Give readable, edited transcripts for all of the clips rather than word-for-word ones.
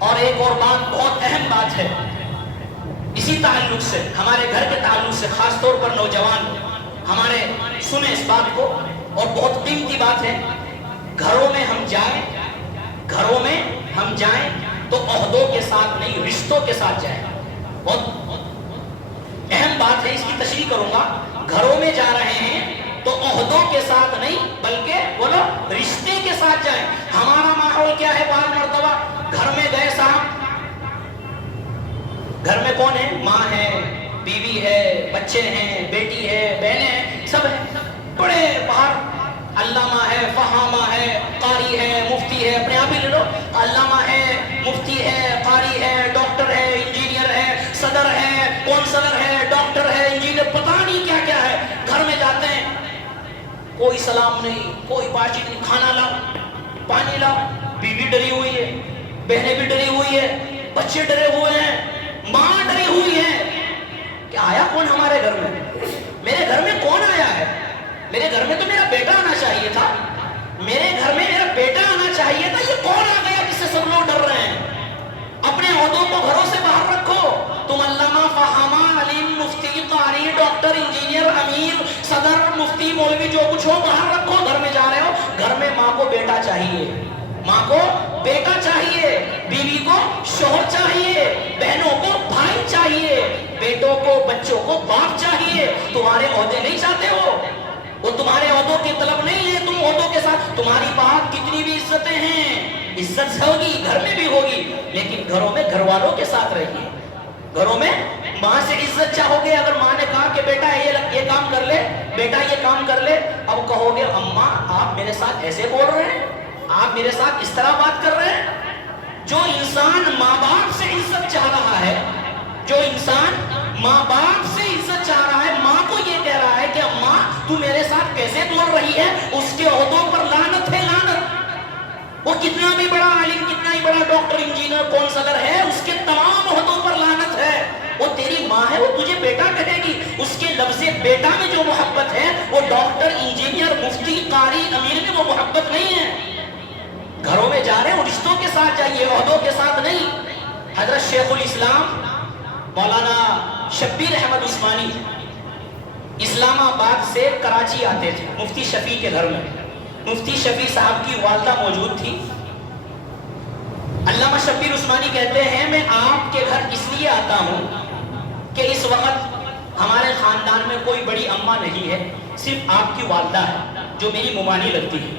اور ایک اور بات بہت اہم بات ہے اسی تعلق سے، ہمارے گھر کے تعلق سے، خاص طور پر نوجوان ہمارے سنیں اس بات کو، اور بہت قیمتی بات ہے۔ گھروں میں ہم جائیں تو عہدوں کے ساتھ نہیں، رشتوں کے ساتھ جائیں۔ بہت اہم بات ہے، اس کی تشریح کروں گا۔ گھروں میں جا رہے ہیں تو عہدوں کے ساتھ نہیں بلکہ بولو رشتے کے ساتھ جائیں۔ ہمارا ماحول کیا ہے؟ بعض مرتبہ گھر میں گئے صاحب، گھر میں کون ہے؟ ماں ہے، بیوی ہے، بچے ہیں، بیٹی ہے، بہنیں ہیں، سب ہیں، بڑے باہر علامہ ہے، فہامہ ہے، قاری ہے، مفتی ہے، اپنے آپ ہی لے لو، علامہ ہے، مفتی ہے، قاری ہے، ڈاکٹر ہے، انجینئر ہے، صدر ہے، کونسلر ہے، ڈاکٹر ہے، انجینئر، پتہ نہیں کیا کیا ہے۔ گھر میں جاتے ہیں، کوئی سلام نہیں، کوئی بات چیت نہیں، کھانا لاؤ، پانی لاؤ، بیوی ڈری ہوئی ہے، بہنیں بھی ڈری ہوئی ہے، بچے ڈرے ہوئے ہیں، ماں ڈری ہوئی ہے کہ آیا کون ہمارے گھر میں؟ میرے گھر میں کون آیا ہے؟ میرے گھر میں تو میرا بیٹا آنا چاہیے تھا، میرے گھر میں میرا بیٹا آنا چاہیے تھا، یہ کون آ گیا جس سے سب لوگ ڈر رہے ہیں؟ اپنے عہدوں کو گھروں سے باہر رکھو۔ تم علامہ، فہامہ، علیم، مفتی، قاری، ڈاکٹر، انجینئر، امیر، صدر، مفتی، مولوی، جو کچھ ہو باہر رکھو۔ گھر میں جا رہے ہو، گھر میں ماں کو بیٹا چاہیے، ماں کو بیٹا چاہیے، بیوی کو شوہر چاہیے، بہنوں کو بھائی چاہیے، بیٹوں کو بچوں کو باپ چاہیے۔ تمہارے عہدے نہیں چاہتے ہو، وہ تمہارے عہدوں کی طلب نہیں ہے، تم عہدوں کے ساتھ، تمہاری بات کتنی بھی عزتیں ہیں، عزت ہوگی گھر میں بھی ہوگی، لیکن گھروں میں گھر والوں کے ساتھ رہیے۔ گھروں میں ماں سے عزت چاہو گے، اگر ماں نے کہا کہ بیٹا یہ کام کر لے، بیٹا یہ کام کر لے، اب کہو گے اماں آپ میرے ساتھ ایسے بول رہے ہیں، آپ میرے ساتھ اس طرح بات کر رہے ہیں۔ جو انسان ماں باپ سے عزت چاہ رہا ہے، جو انسان ماں باپ سے عزت چاہ رہا ہے، ماں کو یہ کہہ رہا ہے کہ اماں تو میرے ساتھ کیسے بول رہی ہے، اس کے عہدوں پر لعنت ہے، لعنت۔ وہ کتنا بھی بڑا عالم، کتنا ہی بڑا ڈاکٹر، انجینئر، کونسلر ہے، اس کے تمام عہدوں پر لعنت ہے۔ وہ تیری ماں ہے، وہ تجھے بیٹا کہے گی، اس کے لفظ بیٹا میں جو محبت ہے وہ ڈاکٹر، انجینئر، مفتی، قاری، امیر میں وہ محبت نہیں ہے۔ گھروں میں جا رہے ہیں، رشتوں کے ساتھ جائیے، عہدوں کے ساتھ نہیں۔ حضرت شیخ الاسلام مولانا شبیر احمد عثمانی اسلام آباد سے کراچی آتے تھے مفتی شفیع کے گھر میں۔ مفتی شفیع صاحب کی والدہ موجود تھی۔ علامہ شبیر عثمانی کہتے ہیں میں آپ کے گھر اس لیے آتا ہوں کہ اس وقت ہمارے خاندان میں کوئی بڑی اماں نہیں ہے، صرف آپ کی والدہ ہے جو میری ممانی لگتی ہے۔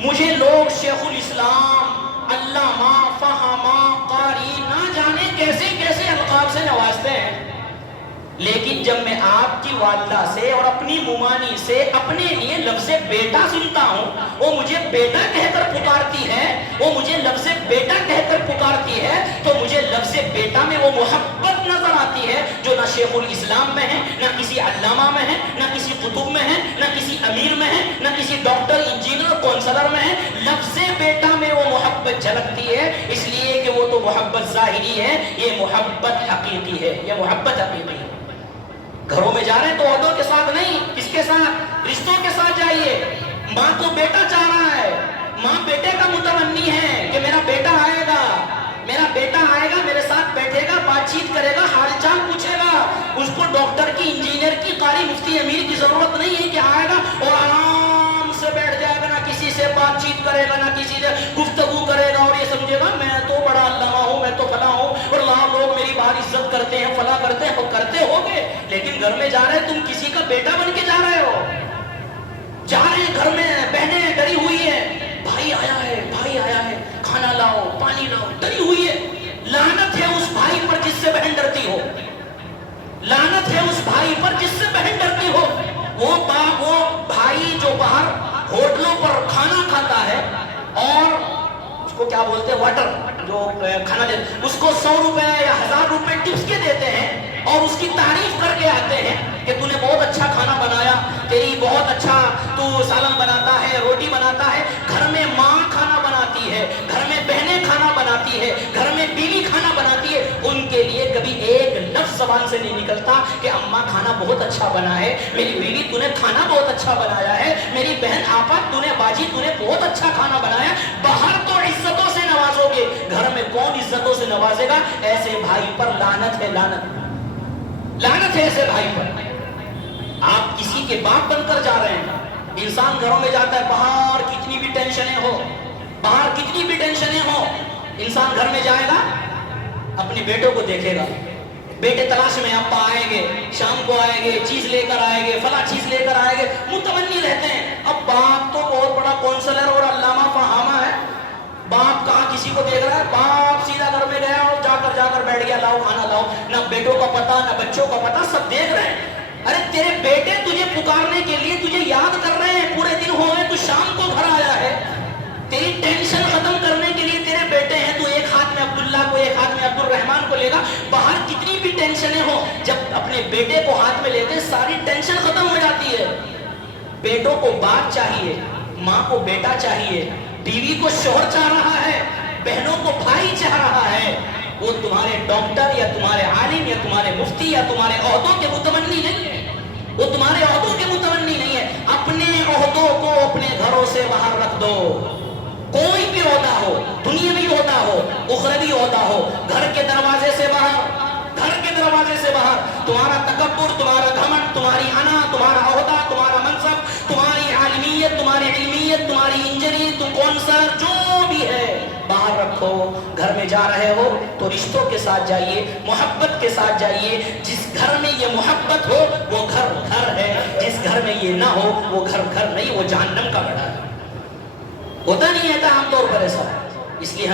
مجھے لوگ شیخ الاسلام، علامہ، فہامہ، قاری، نہ جانے کیسے کیسے القاب سے نوازتے ہیں، لیکن جب میں آپ کی والدہ سے اور اپنی ممانی سے اپنے لیے لفظ بیٹا سنتا ہوں، وہ مجھے بیٹا کہہ کر پکارتی ہے، وہ مجھے لفظ بیٹا کہہ کر پکارتی ہے، تو مجھے لفظ بیٹا میں وہ محبت نظر آتی ہے جو نہ شیخ الاسلام میں ہے، نہ کسی علامہ میں ہے، نہ کسی قطب میں ہے، نہ کسی امیر میں ہے، نہ کسی ڈاکٹر، انجینئر، کونسلر میں ہے۔ لفظ بیٹا میں وہ محبت جھلکتی ہے، اس لیے کہ وہ تو محبت ظاہری ہے، یہ محبت حقیقی ہے، یہ محبت حقیقی ہے۔ گھروں میں جا رہے ہیں تو عہدوں کے ساتھ نہیں، کس کے ساتھ؟ رشتوں کے ساتھ جائیے۔ ماں کو بیٹا چاہ رہا ہے، ماں بیٹے کا متمنی ہے کہ میرا بیٹا آئے گا، میرا بیٹا آئے گا، میرے ساتھ بیٹھے گا، بات چیت کرے گا، حال چال پوچھے گا۔ اس کو ڈاکٹر کی، انجینئر کی، قاری، مفتی، امیر کی ضرورت نہیں ہے کہ آئے گا اور آرام سے بیٹھ جائے گا، نہ کسی سے بات چیت کرے گا، نہ کسی سے گفتگو کرے گا اور یہ سمجھے گا میں تو بڑا علامہ ہوں، میں تو فلاں ہوں اور لوگ میری بات عزت کرتے ہیں، فلاں کرتے ہیں، وہ کرتے ہوگے، لیکن گھر میں جا رہے تم کسی کا بیٹا بن کے جا رہے ہو۔ جا رہے ہیں گھر میں، بہنیں ڈری ہوئی ہیں، بھائی آیا ہے، بھائی آیا ہے، کھانا لاؤ، پانی لاؤ، ڈری ہوئی ہے۔ لعنت ہے اس بھائی پر جس سے بہن ڈرتی ہو، لعنت ہے اس بھائی پر جس سے بہن ڈرتی ہو۔ وہ بھائی جو باہر ہوٹلوں پر کھانا کھاتا ہے اور اس کو کیا بولتے ہیں، واٹر جو کھانا دیتے، اس کو 100 روپے یا 1000 روپے ٹپس کے دیتے ہیں اور اس کی تعریف کر کے آتے ہیں کہ تو نے بہت اچھا کھانا بنایا، تیری بہت اچھا تو سالن بناتا ہے، روٹی بناتا ہے۔ گھر میں ماں کھانا بناتی ہے، گھر میں بہنیں کھانا بناتی ہے، گھر میں بیوی کھانا بناتی ہے، ان کے لیے کبھی ایک لفظ زبان سے نہیں نکلتا کہ اماں کھانا بہت اچھا بنا ہے، میری بیوی تو نے کھانا بہت اچھا بنایا ہے، میری بہن آپا تو نے، باجی تو نے بہت اچھا کھانا بنایا۔ باہر تو عزتوں سے نوازو کرو گے گھر میں کون عزتوں سے نوازے گا؟ ایسے بھائی پر لعنت ہے، لعنت، لعنت ہے ایسے بھائی پر۔ آپ کسی کے باپ بن کر جا رہے ہیں۔ انسان گھروں میں جاتا ہے، باہر کتنی بھی ٹینشنیں ہو، باہر کتنی بھی ٹینشنیں ہو، انسان گھر میں جائے گا، اپنے بیٹوں کو دیکھے گا، بیٹے تلاش میں، ابا آئیں گے، شام کو آئیں گے، چیز لے کر آئیں گے، فلاں چیز لے کر آئیں گے، متمنی رہتے ہیں۔ اب باپ تو بہت بڑا کونسلر اور علامہ فہامہ ہے، باپ کہاں کسی کو دیکھ رہا ہے؟ باپ سیدھا گھر میں گیا اور جا کر بیٹھ گیا، لاؤ کھانا لاؤ، نہ بیٹوں کا پتہ نہ بچوں کا پتہ، سب دیکھ رہے ہیں۔ ارے تیرے بیٹے تجھے پکارنے کے لیے تجھے یاد کر رہے ہیں، پورے دن ہو گئے تو شام کو گھر آیا ہے، تیری ٹینشن ختم کرنے کے لیے تیرے بیٹے ہیں، تو ایک ہاتھ میں عبداللہ کو ایک ہاتھ میں عبد الرحمن کو لے گا، باہر کتنی بھی ٹینشنیں ہو، جب اپنے بیٹے کو ہاتھ میں لیتے ساری ٹینشن ختم ہو جاتی ہے۔ بیٹوں کو باپ چاہیے، ماں کو بیٹا چاہیے، بیوی کو شوہر چاہ رہا ہے، بہنوں کو بھائی چاہ رہا ہے۔ وہ تمہارے ڈاکٹر یا تمہارے عالم یا تمہارے مفتی یا تمہارے عہدوں کے متمنی نہیں ہے، وہ تمہارے عہدوں کے متمنی نہیں ہے۔ اپنے عہدوں کو اپنے گھروں سے باہر رکھ دو، کوئی بھی عہدہ ہو، دنیاوی عہدہ ہو، اخروی عہدہ ہو، گھر کے دروازے سے باہر، گھر کے دروازے سے باہر۔ تمہارا تکبر، تمہارا گھمنڈ، تمہاری انا، تمہارا عہدہ، تمہارا منصب، تمہاری عالمیت، تمہاری علمیت، تمہاری انجینئر، تم کون سا جو بھی ہے باہر رکھو۔ گھر میں جا رہے ہو تو رشتوں کے ساتھ جائیے، محبت کے ساتھ جائیے۔ جس گھر میں یہ محبت ہو وہ گھر گھر ہے، جس گھر میں یہ نہ ہو وہ گھر گھر نہیں، وہ جہنم کا گڑھا ہے۔ ہوتا نہیں ہے عام طور پر ایسا، اس لیے ہم